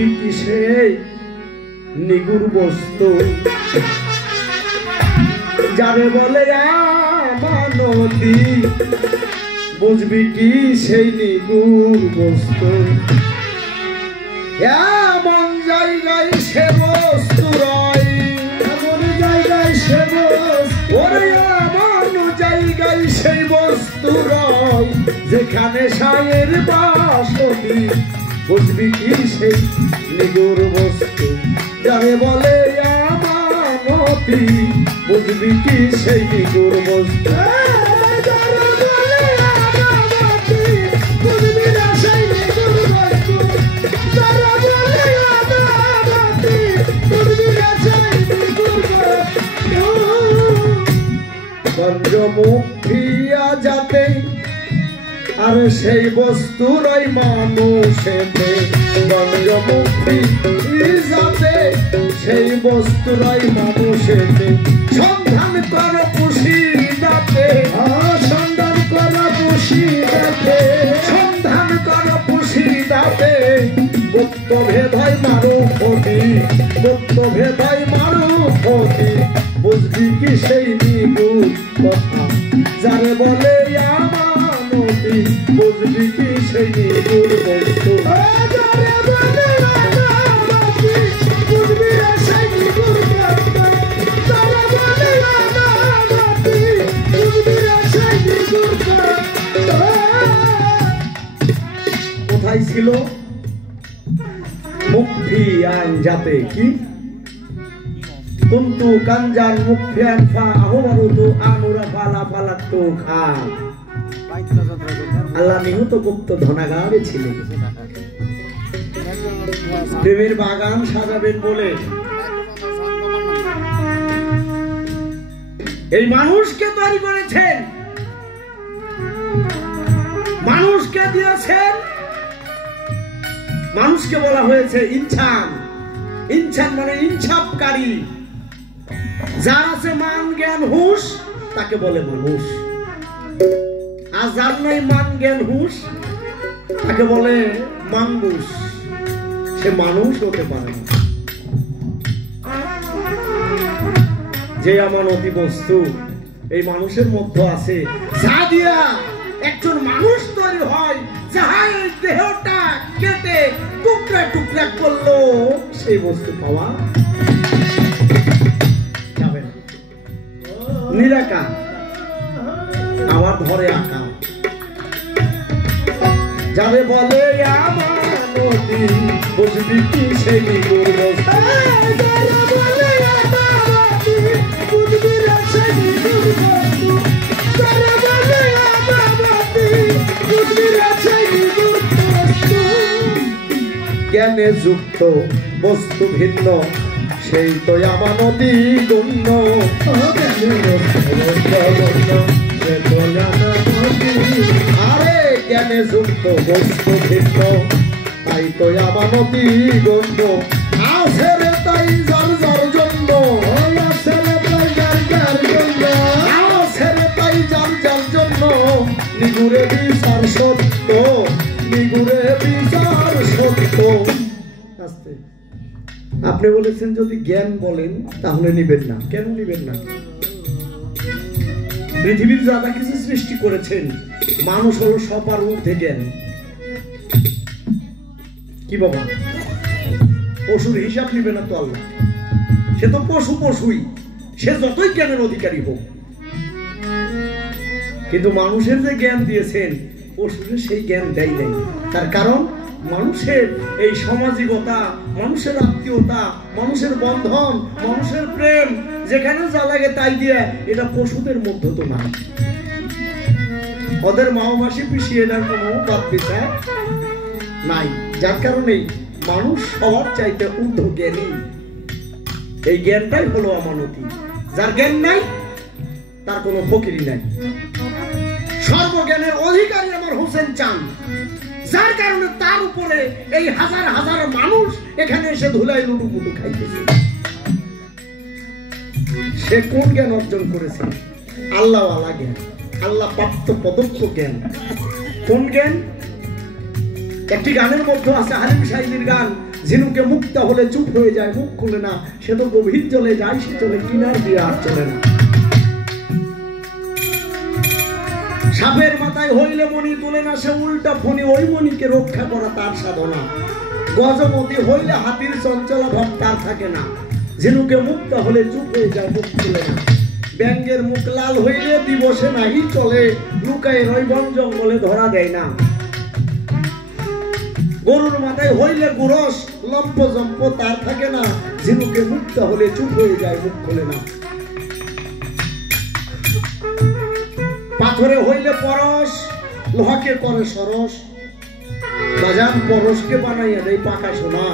বুঝবি কি সেই নিগুড় বস্তু যারে বলে আমানতি বুঝবি কি সেই নিগুড় বস্তু এমন জায়গায় সে বস্তু রয় এমন জায়গায় সে বস্তু ওরে এমন জায়গায় সেই বস্তু রয় যেখানে সায়ের বাসতি বুঝবি কি সেই নিগুড় বস্তু যারে বলে আমানতি বুঝবি কি সেই নিগুড় বস্তু পঞ্চমুখিয়া যাতে আর সেই বস্তুর ওই মানুষেতে পঞ্চমুখী যাতে সেই বস্তুর ওই মানুষেতে সন্ধান কর পুষিদাতে সন্ধান কর পুষিদাতে সন্ধান কর পুষিদাতে গুপ্ত ভেদ হয় মারুফতি গুপ্ত ভেদ হয় মারুফতি বুঝবি কি সেই নিগুড় কথা যারে বলে আমানতি বুঝবি কি সেই নিগুড় বস্তু যারে বলে আমানতি বুঝবি সেই নিগুড় বস্তু যারে বলে আমানতি বুঝবি সেই নিগুড় বস্তু কোথায় ছিল মুক্তি আইন যাতে কি কুন্তু কাঞ্জান মুখফিয়ান ফা আহমারুতু আনুরা ফালা ফালাতু খা আল্লাহ নিহত গুপ্ত ধনাগারে ছিলেন প্রেমের বাগান সাজাবেন বলে এই মানুষকে তৈরি করেছেন মানুষকে দিয়েছেন মানুষকে বলা হয়েছে ইনসান ইনসান মানে ইনসাফকারী যার আছে মান জ্ঞান হুঁশ তাকে বলে মানুষ আর যার নাই মান জ্ঞান হুঁশ তাকে বলে মাঙ্গুস সে মানুষ হতে পারে না যে আমানতি বস্তু এই মানুষের মধ্যে আছে যা দিয়া একজন মানুষ তৈরি হয় যাহা এই দেহটা কেটে টুকরা টুকরা করলো সেই বস্তু পাওয়া যাবে না নিরাকার আবার ধরে আঁকা যারে বলে আমানতি বুঝবি কি সেই নিগুড় বস্তু জ্ঞানে যুক্ত বস্তু ভিন্ন সেই তো আমানতি গণ্য আরে জ্ঞানে যুক্ত বস্তু ভিন্ন তাই তো আমানতি গণ্য আছে রে তাই যার যার জন্য আছে রে তাই যার যার জন্য আছে রে তাই যার যার জন্য নিগুড়ে বিচার সত্য নিগুড়ে বিচার সত্য আস্তে আপনি বলেছেন যদি জ্ঞান বলেন তাহলে নিবেন না কেন নিবেন না পৃথিবীর যা কিছু সৃষ্টি করেছেন মানুষ হলো সবার ঊর্ধ্বে জ্ঞান কি বাবা পশুর হিসাব নিবে না তো আল্লাহ সে তো পশু পশুই সে যতই জ্ঞানের অধিকারী হোক কিন্তু মানুষের যে জ্ঞান দিয়েছেন পশুর সেই জ্ঞান দেয় নাই তার কারণ মানুষের এই সামাজিকতা মানুষের আত্মীয়তা মানুষের বন্ধন মানুষের প্রেম যেখানে যা লাগে তাই দিয়ে এটা পশুদের মধ্যে তো না ওদের মাওমাসি পিছিয়ে এটার কোনো বাদ বিচার নাই যার কারণেই মানুষ সবার চাইতে ঊর্ধ্ব জ্ঞানী এই জ্ঞানটাই হলো আমানতি যার জ্ঞান নাই তার কোনো ফকিরি নাই সর্বজ্ঞানের অধিকারী আমার হোসেন চাঁদ যার কারণে তার উপরে এই হাজার হাজার মানুষ এখানে এসে ধুলাই লুটুপুটু খাইতেছে সে কোন জ্ঞান অর্জন করেছে আল্লাহ ওয়ালা জ্ঞান আল্লাহ প্রাপ্ত প্রদত্ত জ্ঞান কোন জ্ঞান একটি গানের মধ্যে আছে হালিম সাহিদির গান ঝিনুকে মুক্তা হলে চুপ হয়ে যায়, মুখ খুলে না। সে তো গভীর জলে যায়, সে চলে কিনার দিয়ে আর চলে না। সাপের মাথায় হইলে মণি তোলে না, সে উল্টা ফণি, ওই মণিকে রক্ষা করা তার সাধনা। গজমতি হইলে হাতির চঞ্চলা ভাব তার থাকে না। ঝিনুকে মুক্তা হলে চুপ হয়ে যায়, মুখ খুলে না। ব্যাঙের মুখ লাল হইলে দিবসে নাহি চলে, লুকায় রয় বন জঙ্গলে ধরা দেয় না। গরুর মাথায় হইলে গুরস, লম্প জম্প তার থাকে না। ঝিনুকে মুক্তা হলে চুপ হয়ে যায়, মুখ খুলে না। পাথরে হইলে পরশ, লোহাকে করে সরস। বাজান পরশকে বানাইয়া দেয় পাকা সোনা।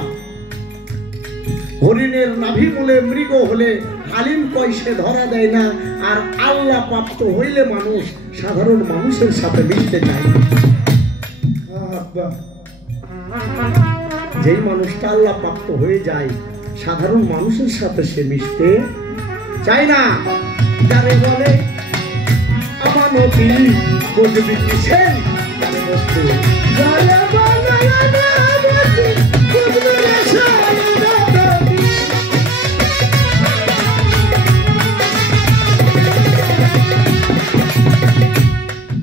হরিণের নাভি মূলে মৃগ হলে হালিম কয়সে ধরা দেয় না। আর আল্লাহ প্রাপ্ত হইলে মানুষ সাধারণ মানুষের সাথে মিশতে চায় না। যেই মানুষটা আল্লাহ প্রাপ্ত হয়ে যায় সাধারণ মানুষের সাথে সে মিশতে চায় না। যারে বলে আমানতি বুঝবি কি সেই বস্তু, যারে বলে আমানতি বুঝবি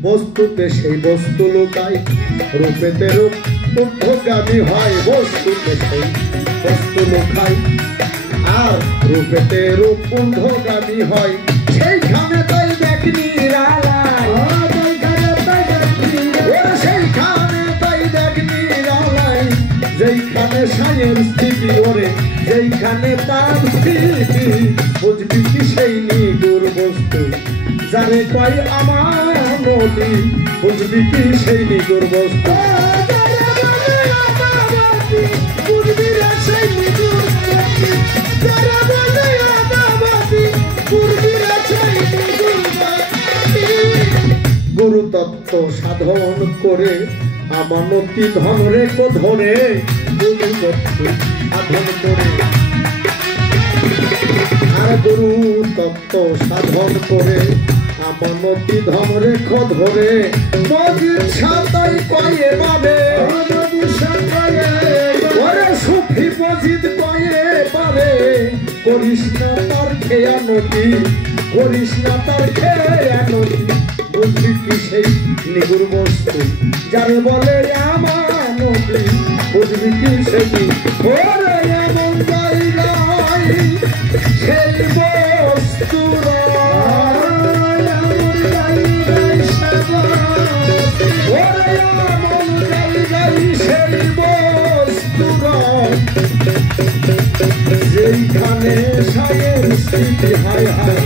বস্তুতে সেই বস্তু লুকায়, রূপেতে রূপ ঊর্ধ্বগামী হয়। বস্তুতে সেই বস্তু লুকায় আর রূপেতে রূপ ঊর্ধ্বগামী হয়। সেইখানে তাই দেখ নিরালায়, সেইখানে তাই দেখ নিরালায়। যেইখানে সায়ের স্থিতি ওরে, যেইখানে তার স্থিতি, বুঝবি কি সেই নিগুর বস্তু, যারে কয় আমানতি, বুঝবি কি সেই নিগুর বস্তু। গুরু তত্ত্ব সাধন করে আমানতি ধন রেখো ধরে, গুরু তত্ত্ব সাধন করে। আর গুরু তত্ত্ব সাধন করে আমানতি ধন রেখো ধরে। মজিদ সাতাই কয়ে পাবে, ওরে সুফি মজিদ কয়ে পাবে। করিস না তার খেয়ানতি, করিস না তার খেয়ানতি, বুঝবি কি সেই নিগুর বস্তু, যারে বলে আমানতি, বুঝবি কি সেই। ওরে এমন জায়গায় সেই বস্তু, যেইখানে সায়ের স্থিতি হায় হায়।